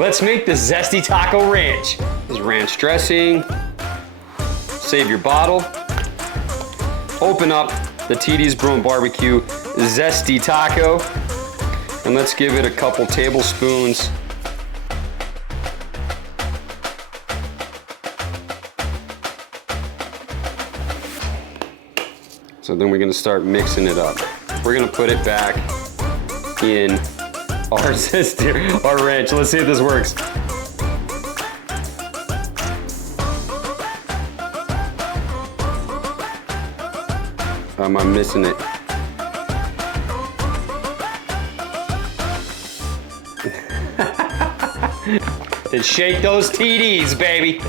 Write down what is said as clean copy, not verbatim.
Let's make the Zesty Taco Ranch. This is ranch dressing. Save your bottle. Open up the TD's Brew & Barbecue Zesty Taco. And let's give it a couple tablespoons. So then we're gonna start mixing it up. We're gonna put it back in our Zesty, our ranch. Let's see if this works. I'm missing it. Then shake those TDs, baby.